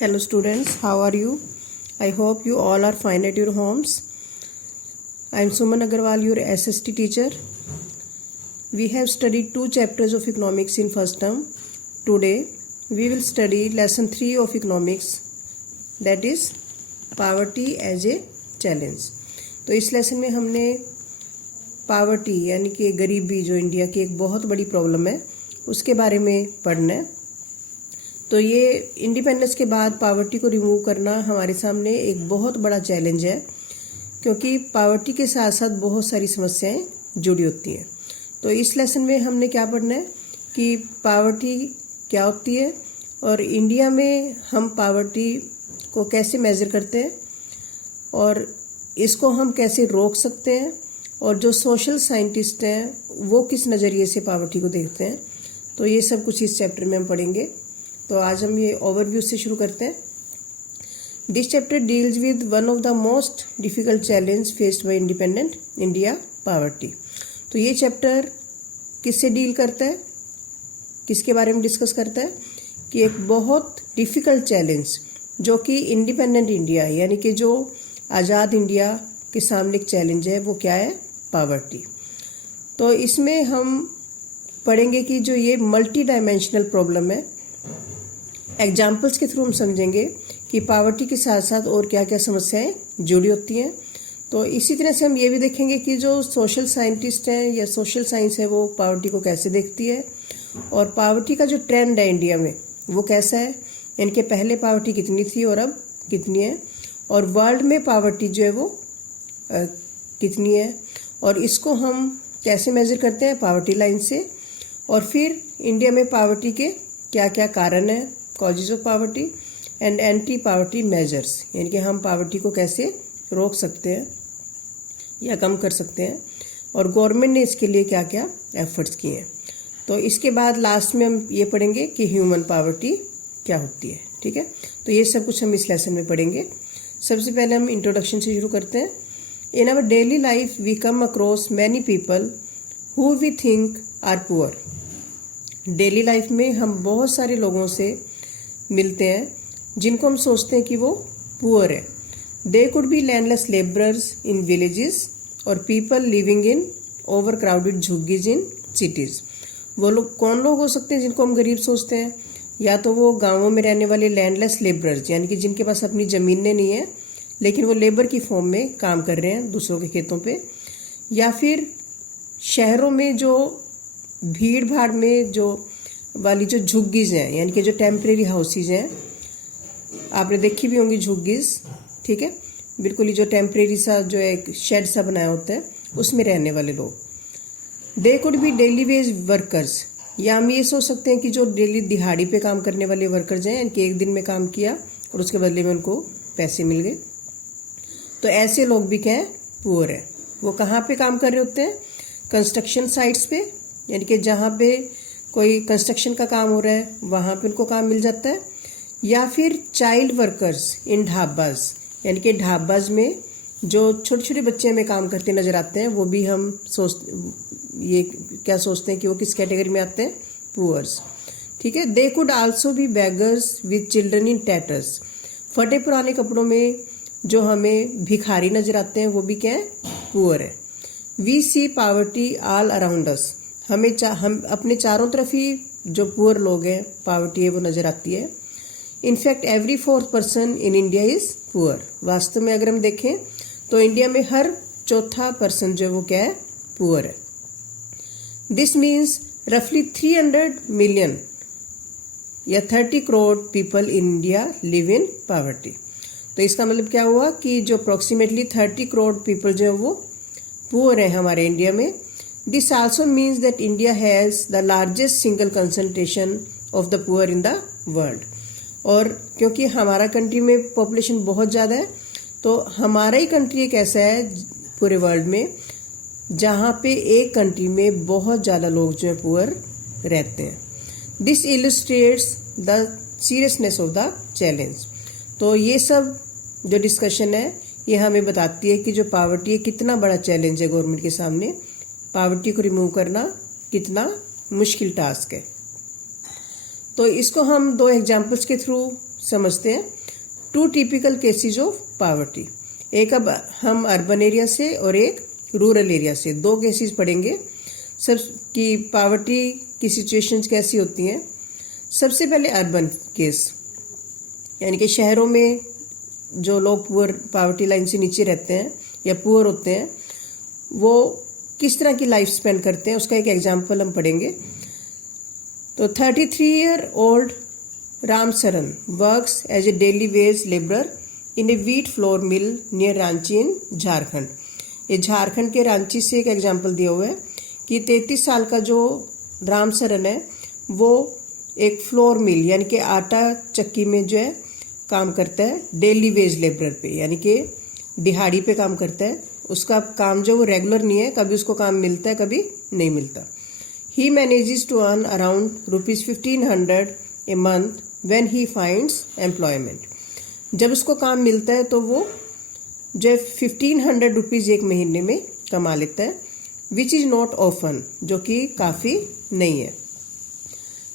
Hello students, how are you? I hope you all are fine at your homes. I am Suman Agarwal, your SST teacher. We have studied 2 chapters of economics in first term. Today we will study lesson 3 of economics, that is poverty as a challenge. तो इस lesson में हमने poverty यानी कि गरीबी जो India की एक बहुत बड़ी प्रॉब्लम है उसके बारे में पढ़ना है। तो ये इंडिपेंडेंस के बाद पावर्टी को रिमूव करना हमारे सामने एक बहुत बड़ा चैलेंज है, क्योंकि पावर्टी के साथ साथ बहुत सारी समस्याएं जुड़ी होती हैं। तो इस लेसन में हमने क्या पढ़ना है कि पावर्टी क्या होती है और इंडिया में हम पावर्टी को कैसे मेज़र करते हैं और इसको हम कैसे रोक सकते हैं, और जो सोशल साइंटिस्ट हैं वो किस नज़रिए से पावर्टी को देखते हैं। तो ये सब कुछ इस चैप्टर में हम पढ़ेंगे। तो आज हम ये ओवरव्यू से शुरू करते हैं। This chapter deals with one of the most difficult challenge faced by independent India, poverty. तो ये चैप्टर किससे डील करता है, किसके बारे में डिस्कस करता है कि एक बहुत डिफिकल्ट चैलेंज जो कि इंडिपेंडेंट इंडिया यानी कि जो आज़ाद इंडिया के सामने एक चैलेंज है, वो क्या है, पावर्टी। तो इसमें हम पढ़ेंगे कि जो ये मल्टी डायमेंशनल प्रॉब्लम है, एग्जाम्पल्स के थ्रू हम समझेंगे कि पावर्टी के साथ साथ और क्या क्या समस्याएं जुड़ी होती हैं। तो इसी तरह से हम ये भी देखेंगे कि जो सोशल साइंटिस्ट हैं या सोशल साइंस है वो पावर्टी को कैसे देखती है, और पावर्टी का जो ट्रेंड है इंडिया में वो कैसा है, यानी कि पहले पावर्टी कितनी थी और अब कितनी है, और वर्ल्ड में पावर्टी जो है वो कितनी है, और इसको हम कैसे मेज़र करते हैं पावर्टी लाइन से, और फिर इंडिया में पावर्टी के क्या क्या कारण हैं, causes of poverty and anti poverty measures, यानी कि हम पावर्टी को कैसे रोक सकते हैं या कम कर सकते हैं, और गवर्नमेंट ने इसके लिए क्या क्या एफर्ट्स किए हैं। तो इसके बाद लास्ट में हम ये पढ़ेंगे कि ह्यूमन पावर्टी क्या होती है। ठीक है, तो ये सब कुछ हम इस लेसन में पढ़ेंगे। सबसे पहले हम इंट्रोडक्शन से शुरू करते हैं। In our daily life we come across many people who we think are poor. Daily life में हम बहुत सारे लोगों से मिलते हैं जिनको हम सोचते हैं कि वो पुअर है। They could be landless labourers in villages और people living in overcrowded jhuggis in cities. वो लोग कौन लोग हो सकते हैं जिनको हम गरीब सोचते हैं? या तो वो गांवों में रहने वाले लैंडलेस लेबरर्स, यानी कि जिनके पास अपनी ज़मीनें नहीं है लेकिन वो लेबर की फॉर्म में काम कर रहे हैं दूसरों के खेतों पे, या फिर शहरों में जो भीड़ भाड़ में जो वाली जो झुग्गीज हैं, यानी कि जो टेम्परेरी हाउसेज हैं, आपने देखी भी होंगी झुग्गीज। ठीक है, बिल्कुल ही जो टेम्परेरी सा जो एक शेड सा बनाया होता है उसमें रहने वाले लोग। दे could B daily veg workers, या हम ये सोच सकते हैं कि जो डेली दिहाड़ी पे काम करने वाले वर्कर्स हैं, यानी कि एक दिन में काम किया और उसके बदले में उनको पैसे मिल गए। तो ऐसे लोग भी क्या है, पुअर है। वो कहाँ पे काम कर रहे होते हैं? कंस्ट्रक्शन साइट्स पे, यानी कि जहाँ पे कोई कंस्ट्रक्शन का काम हो रहा है वहाँ पे उनको काम मिल जाता है, या फिर चाइल्ड वर्कर्स इन ढाबाज, यानी कि ढाबाज में जो छोटे छोटे बच्चे में काम करते नजर आते हैं, वो भी हम ये क्या सोचते हैं कि वो किस कैटेगरी में आते हैं, पुअर्स। ठीक है, they could also be beggars with children in tatters. फटे पुराने कपड़ों में जो हमें भिखारी नजर आते हैं वो भी क्या है, पुअर है। We see poverty all around us. हम अपने चारों तरफ ही जो पुअर लोग हैं, पावर्टी है वो नजर आती है। In fact every 4th person in India is poor. वास्तव में अगर हम देखें तो इंडिया में हर चौथा पर्सन जो है वो क्या है, पुअर है। दिस मीन्स रफली 300 मिलियन या 30 crore people in India live in poverty. तो इसका मतलब क्या हुआ कि जो अप्रोक्सीमेटली 30 करोड़ पीपल जो है वो पुअर है हमारे इंडिया में। This also means that India has the largest single concentration of the poor in the world. और क्योंकि हमारा कंट्री में पॉपुलेशन बहुत ज़्यादा है, तो हमारा ही कंट्री एक ऐसा है पूरे वर्ल्ड में जहाँ पे एक कंट्री में बहुत ज़्यादा लोग जो है पुअर रहते हैं। This illustrates the seriousness of the challenge. तो ये सब जो डिस्कशन है ये हमें बताती है कि जो पावर्टी है कितना बड़ा चैलेंज है गवर्नमेंट के सामने। पावर्टी को रिमूव करना कितना मुश्किल टास्क है। तो इसको हम 2 एग्जाम्पल्स के थ्रू समझते हैं 2 टिपिकल केसेस ऑफ पॉवर्टी। एक अब हम अर्बन एरिया से और एक रूरल एरिया से 2 केसेस पढ़ेंगे सब की पॉवर्टी की सिचुएशंस कैसी होती हैं। सबसे पहले अर्बन केस, यानी कि शहरों में जो लोग पुअर पॉवर्टी लाइन से नीचे रहते हैं या पुअर होते हैं वो किस तरह की लाइफ स्पेंड करते हैं, उसका एक एग्जाम्पल हम पढ़ेंगे। तो 33-year-old Ram Saran works as a daily wage labourer in a wheat flour mill near Ranchi in Jharkhand. ये झारखंड के रांची से एक एग्जाम्पल दिया हुआ है कि 33 साल का जो राम सरन है वो एक फ्लोर मिल यानी कि आटा चक्की में जो है काम करता है, डेली वेज लेबरर पे यानी कि दिहाड़ी पे काम करता है। उसका काम जो वो रेगुलर नहीं है, कभी उसको काम मिलता है कभी नहीं मिलता। He manages to earn around ₹1500 a month when he finds employment. जब उसको काम मिलता है तो वो जो 1500 रुपीज़ एक महीने में कमा लेता है, विच इज़ नॉट ऑफन, जो कि काफ़ी नहीं है।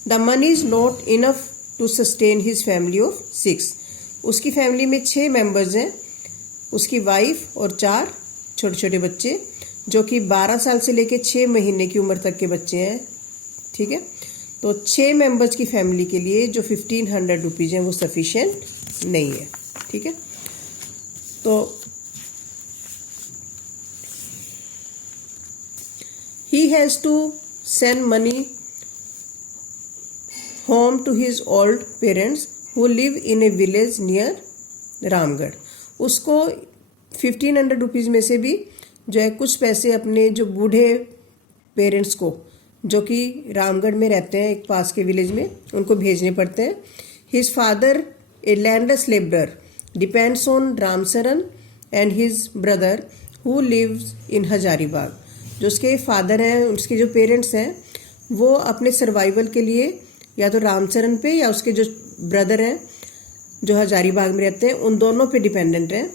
The money is not enough to sustain his family of 6। उसकी फैमिली में 6 मेंबर्स हैं, उसकी वाइफ और 4 छोटे छोटे बच्चे, जो कि 12 साल से लेके 6 महीने की उम्र तक के बच्चे हैं। ठीक है, तो 6 मेंबर्स की फैमिली के लिए जो 1500 रुपीज़ हैं वो सफिशिएंट नहीं है। ठीक है, तो he has to send money home to his old parents who live in a village near Ramgarh. उसको 1500 रुपीज़ में से भी जो है कुछ पैसे अपने जो बूढ़े पेरेंट्स को जो कि रामगढ़ में रहते हैं एक पास के विलेज में, उनको भेजने पड़ते हैं। His father a landless labourer depends on Ramsaran and his brother who lives in Hazaribagh. जो उसके फादर हैं, उसके जो पेरेंट्स हैं वो अपने सर्वाइवल के लिए या तो रामचरण पे या उसके जो ब्रदर हैं जो हजारीबाग में रहते हैं उन दोनों पे डिपेंडेंट हैं।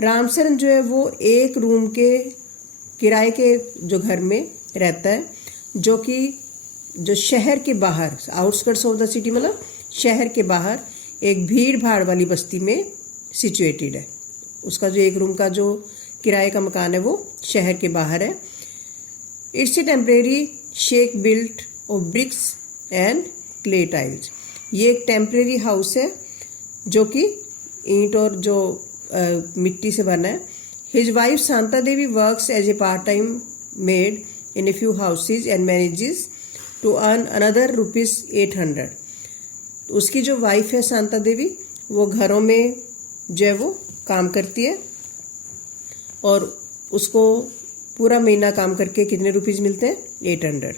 रामचरण जो है वो एक रूम के किराए के जो घर में रहता है, जो कि जो शहर के बाहर आउटस्कर्ट्स ऑफ द सिटी, मतलब शहर के बाहर एक भीड़ भाड़ वाली बस्ती में सिचुएटेड है। उसका जो एक रूम का जो किराए का मकान है वो शहर के बाहर है। It's a temporary shake built of BRICS and clay tiles. ये एक टेम्परेरी हाउस है जो कि ईंट और जो मिट्टी से बना है। His wife Shanta Devi works as a part time maid in a few houses and manages to earn another ₹800। उसकी जो वाइफ है शांता देवी वो घरों में जो है वो काम करती है और उसको पूरा महीना काम करके कितने रुपीज़ मिलते हैं? 800।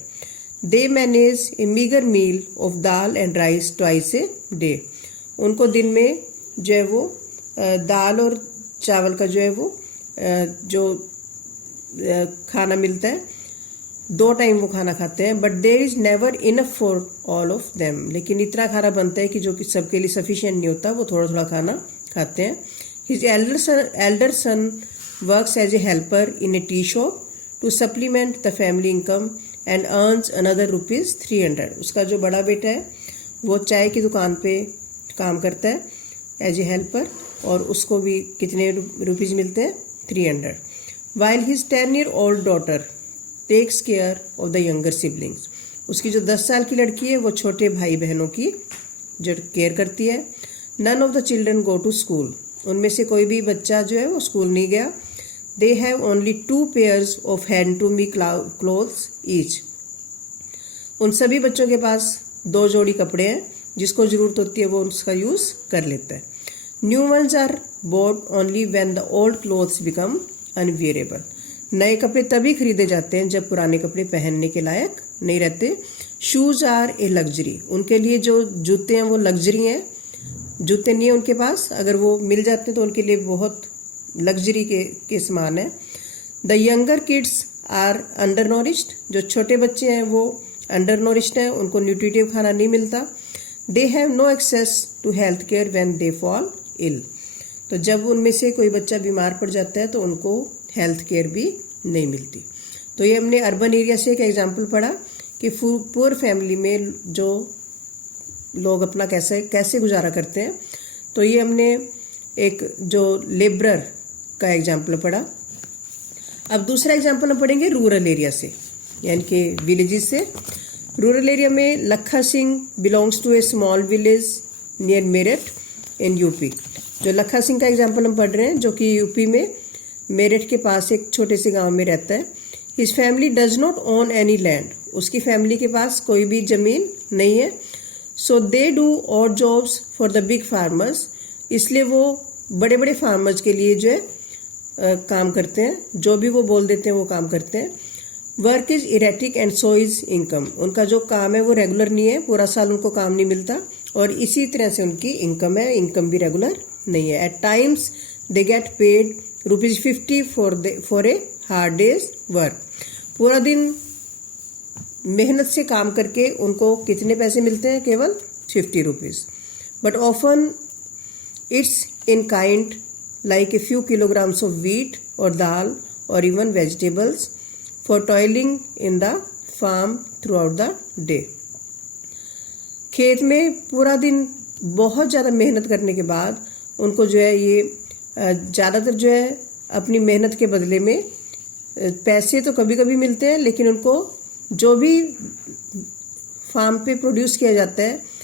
They manage a meagre meal of dal and rice twice a day. उनको दिन में जो है वो दाल और चावल का जो है वो जो खाना मिलता है, 2 टाइम वो खाना खाते हैं। But there is never enough for all of them. लेकिन इतना खाना बनता है कि जो कि सबके लिए सफिशिएंट नहीं होता, वो थोड़ा थोड़ा खाना खाते हैं। His elder son works as a helper in a tea shop to supplement the family income and earns another ₹300। उसका जो बड़ा बेटा है वो चाय की दुकान पे काम करता है एज ए हेल्पर और उसको भी कितने रुपीज़ मिलते हैं? 300। While his 10-year-old daughter takes care of the younger siblings. उसकी जो 10 साल की लड़की है वो छोटे भाई बहनों की जो केयर करती है। None of the children go to school. उनमें से कोई भी बच्चा जो है वो स्कूल नहीं गया। They have only 2 pairs of hand-to-me clothes each. उन सभी बच्चों के पास 2 जोड़ी कपड़े हैं, जिसको ज़रूरत होती है वो उसका यूज़ कर लेता है। New ones are bought only when the old clothes become unwearable. नए कपड़े तभी खरीदे जाते हैं जब पुराने कपड़े पहनने के लायक नहीं रहते। Shoes are a luxury. उनके लिए जो जूते हैं वो लग्जरी हैं। जूते नहीं है उनके पास, अगर वो मिल जाते हैं तो उनके लिए बहुत लग्जरी के समान है। The younger kids are undernourished. जो छोटे बच्चे हैं वो अंडर नॉरिश्ड हैं, उनको न्यूट्रिटिव खाना नहीं मिलता। They have no access to health care when they fall ill. तो जब उनमें से कोई बच्चा बीमार पड़ जाता है तो उनको हेल्थ केयर भी नहीं मिलती। तो ये हमने अर्बन एरिया से एक एग्जाम्पल पढ़ा कि पुअर फैमिली में जो लोग अपना कैसे कैसे गुजारा करते हैं। तो ये हमने एक जो लेबरर का एग्जाम्पल पढ़ा। अब दूसरा एग्जाम्पल हम पढ़ेंगे रूरल एरिया से, यानी कि विलेजेस से। रूरल एरिया में Lakha Singh belongs to a small village near Meerut in UP. जो लखा सिंह का एग्जाम्पल हम पढ़ रहे हैं, जो कि यूपी में मेरठ के पास एक छोटे से गांव में रहता है। His family does not own any land. उसकी फैमिली के पास कोई भी जमीन नहीं है। So they do odd jobs for the big farmers. इसलिए वो बड़े बड़े फार्मर्स के लिए जो है काम करते हैं, जो भी वो बोल देते हैं वो काम करते हैं। Work is erratic and so is income. उनका जो काम है वो रेगुलर नहीं है, पूरा साल उनको काम नहीं मिलता और इसी तरह से उनकी इनकम है, इनकम भी रेगुलर नहीं है। At times they get paid ₹50 for a hard day's work. पूरा दिन मेहनत से काम करके उनको कितने पैसे मिलते हैं? केवल ₹50। But often it's in kind like a few kilograms of wheat or dal or even vegetables for toiling in the farm throughout the day। खेत में पूरा दिन बहुत ज़्यादा मेहनत करने के बाद उनको जो है ये ज़्यादातर जो है अपनी मेहनत के बदले में पैसे तो कभी कभी मिलते हैं, लेकिन उनको जो भी फार्म पे प्रोड्यूस किया जाता है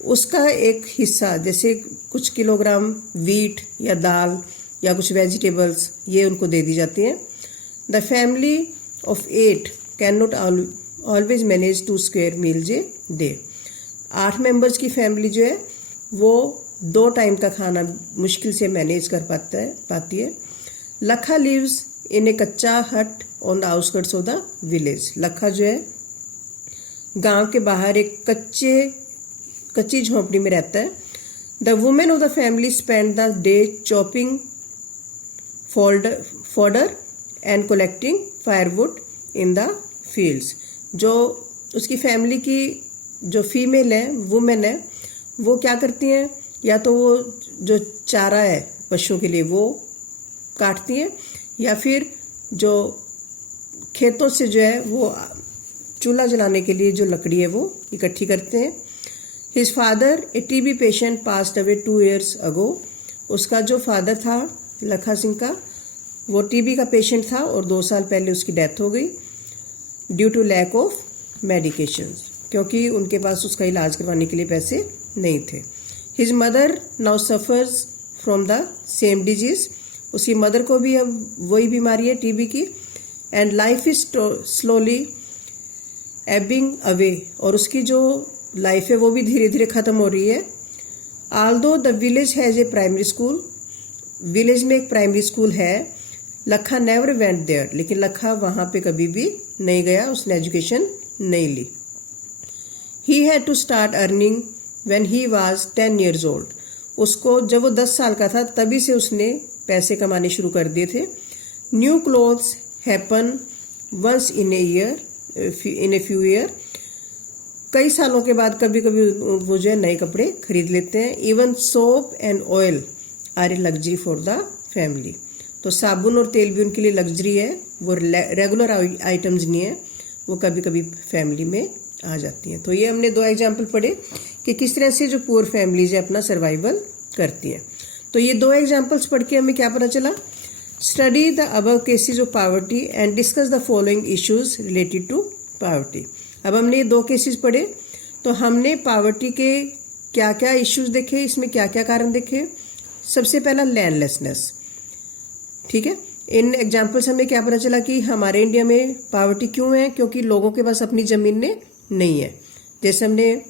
उसका एक हिस्सा, जैसे कुछ किलोग्राम वीट या दाल या कुछ वेजिटेबल्स, ये उनको दे दी जाती हैं। The family of 8 can not always manage 2 square meals a day. 8 members की फैमिली जो है वो 2 टाइम का खाना मुश्किल से मैनेज कर पाती है। लखा लिव्स इन ए कच्चा हट on the outskirts of the village. लखा जो है गांव के बाहर एक कच्ची झोंपड़ी में रहता है। The women of the family spend the day chopping fodder and collecting firewood in the fields. जो उसकी फैमिली की जो फीमेल है, वुमेन है, वो क्या करती हैं? या तो वो जो चारा है पशुओं के लिए वो काटती हैं, या फिर जो खेतों से जो है वो चूल्हा जलाने के लिए जो लकड़ी है वो इकट्ठी करते हैं। हिज फादर ए TB patient passed away 2 years अगो। उसका जो फादर था लखा सिंह का, वो TB का पेशेंट था और 2 साल पहले उसकी डेथ हो गई due to lack of medications, क्योंकि उनके पास उसका इलाज करवाने के लिए पैसे नहीं थे। His mother now suffers from the same disease. उसकी मदर को भी अब वही बीमारी है TB की। And life is slowly Ebbing away. और उसकी जो लाइफ है वो भी धीरे धीरे ख़त्म हो रही है। Aldous the village has a primary school. Village में एक प्राइमरी स्कूल है। लखा नेवर वेंट देयर। लेकिन लखा वहाँ पे कभी भी नहीं गया, उसने एजुकेशन नहीं ली। He had to start earning when he was 10 years old. उसको जब वो 10 साल का था तभी से उसने पैसे कमाने शुरू कर दिए थे। New clothes happen once in a few year. कई सालों के बाद कभी कभी वो जो है नए कपड़े खरीद लेते हैं। Even soap and oil are a luxury for the family. तो साबुन और तेल भी उनके लिए लग्जरी है, वो रेगुलर आइटम्स नहीं है, वो कभी कभी फैमिली में आ जाती हैं। तो ये हमने 2 एग्जाम्पल पढ़े कि किस तरह से जो पुअर फैमिलीज है अपना सर्वाइवल करती हैं। तो ये 2 एग्जाम्पल्स पढ़ के हमें क्या पता चला? Study the above cases of poverty and discuss the following issues related to poverty. अब हमने ये 2 केसेस पढ़े, तो हमने पॉवर्टी के क्या क्या इश्यूज देखे, इसमें क्या क्या कारण देखे। सबसे पहला लैंडलेसनेस, ठीक है। इन एग्जाम्पल्स हमें क्या पता चला कि हमारे इंडिया में पॉवर्टी क्यों है? क्योंकि लोगों के पास अपनी जमीन नहीं है। जैसे हमने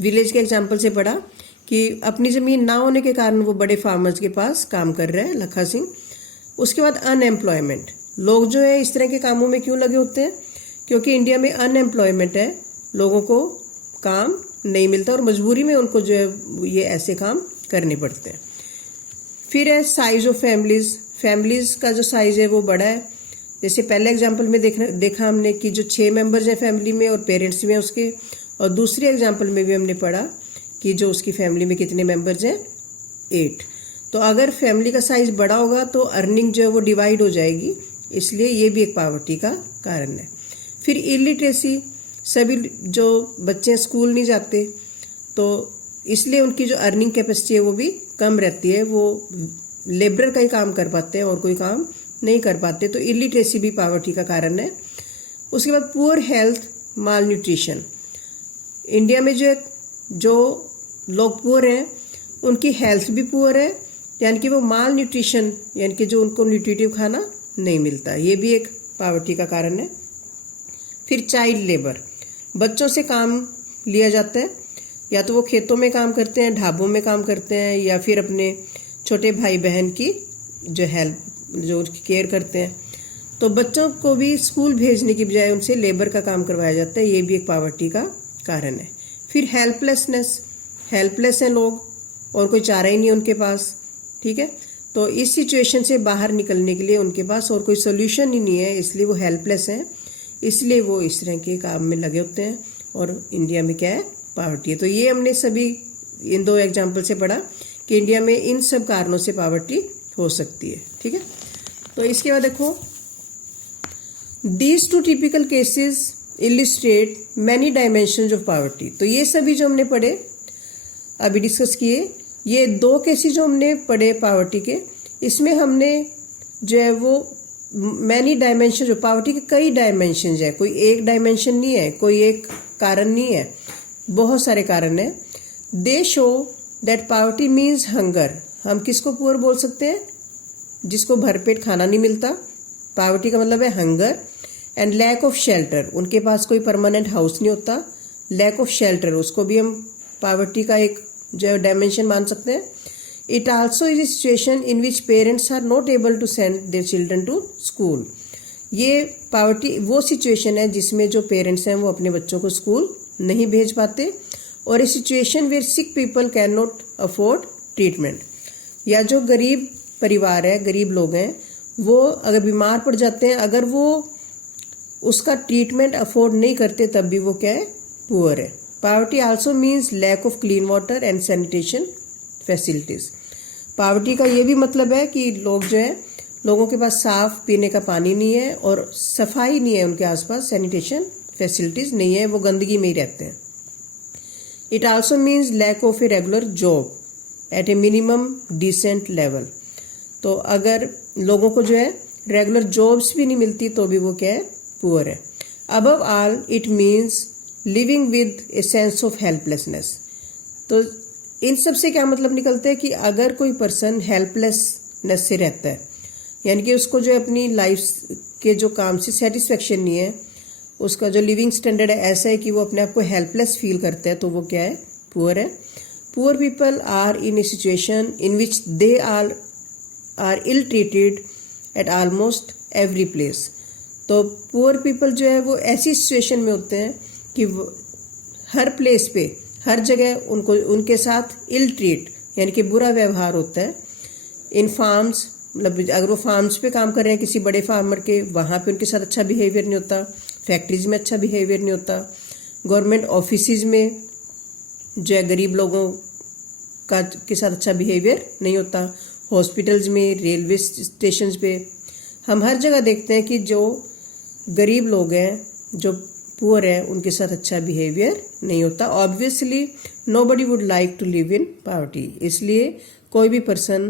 विलेज के एग्जाम्पल से पढ़ा कि अपनी जमीन ना होने के कारण वो बड़े फार्मर्स के पास काम कर रहा है लखा सिंह। उसके बाद अनएम्प्लॉयमेंट। लोग जो है इस तरह के कामों में क्यों लगे होते हैं? क्योंकि इंडिया में अनएम्प्लॉयमेंट है, लोगों को काम नहीं मिलता और मजबूरी में उनको जो है ये ऐसे काम करने पड़ते हैं। फिर है साइज ऑफ फैमिलीज का जो साइज है वो बड़ा है। जैसे पहले एग्जाम्पल में देखा हमने कि जो 6 मेंबर्स हैं फैमिली में और पेरेंट्स भी हैं उसके, और दूसरे एग्जाम्पल में भी हमने पढ़ा कि जो उसकी फैमिली में कितने मेंबर्स हैं, 8। तो अगर फैमिली का साइज बड़ा होगा तो अर्निंग जो है वो डिवाइड हो जाएगी, इसलिए ये भी एक पॉवर्टी का कारण है। फिर इलिटरेसी, सभी जो बच्चे स्कूल नहीं जाते, तो इसलिए उनकी जो अर्निंग कैपेसिटी है वो भी कम रहती है, वो लेबर का ही काम कर पाते हैं और कोई काम नहीं कर पाते। तो इलिटरेसी भी पॉवर्टी का कारण है। उसके बाद पुअर हेल्थ, माल न्यूट्रिशन। इंडिया में जो लोग पुअर हैं उनकी हेल्थ भी पुअर है, यानी कि वो माल न्यूट्रिशन यानी कि जो उनको न्यूट्रिटिव खाना नहीं मिलता, ये भी एक पॉवर्टी का कारण है। फिर चाइल्ड लेबर, बच्चों से काम लिया जाता है, या तो वो खेतों में काम करते हैं, ढाबों में काम करते हैं, या फिर अपने छोटे भाई बहन की जो उनकी केयर करते हैं। तो बच्चों को भी स्कूल भेजने की बजाय उनसे लेबर का काम करवाया जाता है, ये भी एक पॉवर्टी का कारण है। फिर हेल्पलेसनेस, हेल्पलेस हैं लोग और कोई चारा ही नहीं है उनके पास, ठीक है। तो इस सिचुएशन से बाहर निकलने के लिए उनके पास और कोई सोल्यूशन ही नहीं है, इसलिए वो हेल्पलेस हैं, इसलिए वो इस तरह के काम में लगे होते हैं। और इंडिया में क्या है, पॉवर्टी है। तो ये हमने सभी इन 2 एग्जाम्पल से पढ़ा कि इंडिया में इन सब कारणों से पॉवर्टी हो सकती है, ठीक है। तो इसके बाद देखो, these 2 typical cases illustrate many dimensions of poverty. तो ये सभी जो हमने पढ़े, अभी डिस्कस किए, ये 2 केसेस जो हमने पढ़े पॉवर्टी के, इसमें हमने जो है वो मैनी डायमेंशन, जो पॉवर्टी के कई डायमेंशन है, कोई एक डायमेंशन नहीं है, कोई एक कारण नहीं है, बहुत सारे कारण है। दे show that poverty means hunger. हम किसको पुअर बोल सकते हैं? जिसको भरपेट खाना नहीं मिलता, पॉवर्टी का मतलब है hunger. And lack of shelter, उनके पास कोई परमानेंट हाउस नहीं होता, लैक ऑफ शेल्टर, उसको भी हम पॉवर्टी का एक जो डायमेंशन मान सकते हैं। It also is a situation in which parents are not able to send their children to school. ये पॉवर्टी वो सिचुएशन है जिसमें जो पेरेंट्स हैं वो अपने बच्चों को स्कूल नहीं भेज पाते, और a situation where sick people can not afford treatment, या जो गरीब परिवार है, गरीब लोग हैं, वो अगर बीमार पड़ जाते हैं, अगर वो उसका ट्रीटमेंट अफोर्ड नहीं करते, तब भी वो क्या है, पुअर है। Poverty also means lack of clean water and sanitation facilities. Poverty का ये भी मतलब है कि लोग जो है, लोगों के पास साफ पीने का पानी नहीं है और सफाई नहीं है, उनके आसपास सैनिटेशन फैसिलिटीज नहीं है, वो गंदगी में ही रहते हैं। It also means lack of a regular job at a minimum decent level. तो अगर लोगों को जो है रेगुलर जॉब्स भी नहीं मिलती तो भी वो क्या है, पुअर है। Above all it means living with a sense of helplessness. तो इन सब से क्या मतलब निकलता है कि अगर कोई पर्सन हेल्पलेसनेस से रहता है, यानी कि उसको जो अपनी लाइफ के जो काम से सेटिस्फेक्शन नहीं है, उसका जो लिविंग स्टैंडर्ड है ऐसा है कि वो अपने आप को हेल्पलेस फील करता है, तो वो क्या है, पुअर है। Poor people are in a situation in which they are ill treated at almost every place. तो पुअर पीपल जो है वो ऐसी सिचुएशन में होते हैं कि हर प्लेस पे, हर जगह उनको उनके साथ इल ट्रीट यानी कि बुरा व्यवहार होता है। इन फार्म्स, मतलब अगर वो फार्म्स पे काम कर रहे हैं किसी बड़े फार्मर के, वहाँ पे उनके साथ अच्छा बिहेवियर नहीं होता, फैक्ट्रीज में अच्छा बिहेवियर नहीं होता, गवर्नमेंट ऑफिसेज में जो है गरीब लोगों का के साथ अच्छा बिहेवियर नहीं होता, हॉस्पिटल्स में, रेलवे स्टेशन पे, हम हर जगह देखते हैं कि जो गरीब लोग हैं, जो पुअर है, उनके साथ अच्छा बिहेवियर नहीं होता। Obviously nobody would like to live in poverty, इसलिए कोई भी पर्सन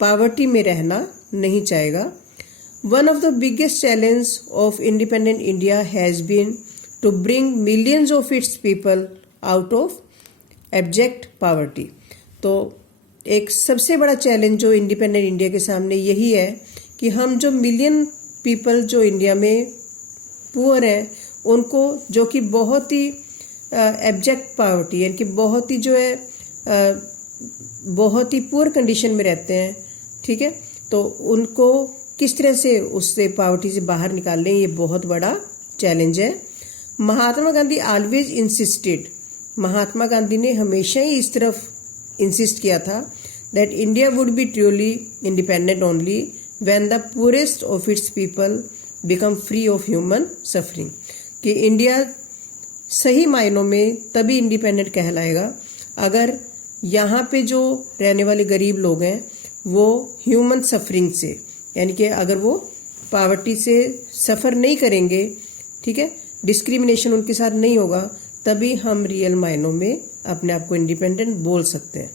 पॉवर्टी में रहना नहीं चाहेगा। One of the biggest challenge of independent India has been to bring millions of its people out of abject poverty. तो एक सबसे बड़ा चैलेंज जो इंडिपेंडेंट इंडिया के सामने यही है कि हम जो मिलियन पीपल जो इंडिया में पुअर हैं, उनको जो कि बहुत ही एब्जेक्ट पॉवर्टी यानी कि बहुत ही जो है बहुत ही पुअर कंडीशन में रहते हैं, ठीक है, तो उनको किस तरह से उससे पॉवर्टी से बाहर निकाल लें, ये बहुत बड़ा चैलेंज है। महात्मा गांधी ऑलवेज इंसिस्टेड, महात्मा गांधी ने हमेशा ही इस तरफ इंसिस्ट किया था that India would be truly independent only when the poorest of its people become free of human suffering, कि इंडिया सही मायनों में तभी इंडिपेंडेंट कहलाएगा अगर यहाँ पे जो रहने वाले गरीब लोग हैं वो ह्यूमन सफरिंग से, यानी कि अगर वो पॉवर्टी से सफ़र नहीं करेंगे, ठीक है, डिस्क्रिमिनेशन उनके साथ नहीं होगा, तभी हम रियल मायनों में अपने आप को इंडिपेंडेंट बोल सकते हैं।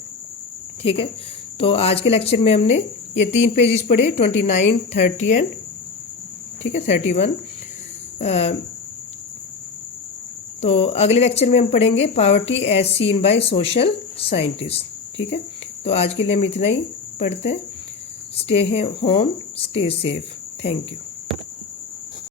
ठीक है, तो आज के लेक्चर में हमने ये 3 पेजेस पढ़े, 29, 30 एंड ठीक है 31। तो अगले लेक्चर में हम पढ़ेंगे poverty as seen by social scientist. ठीक है, तो आज के लिए हम इतना ही पढ़ते हैं। Stay home, stay safe. Thank you.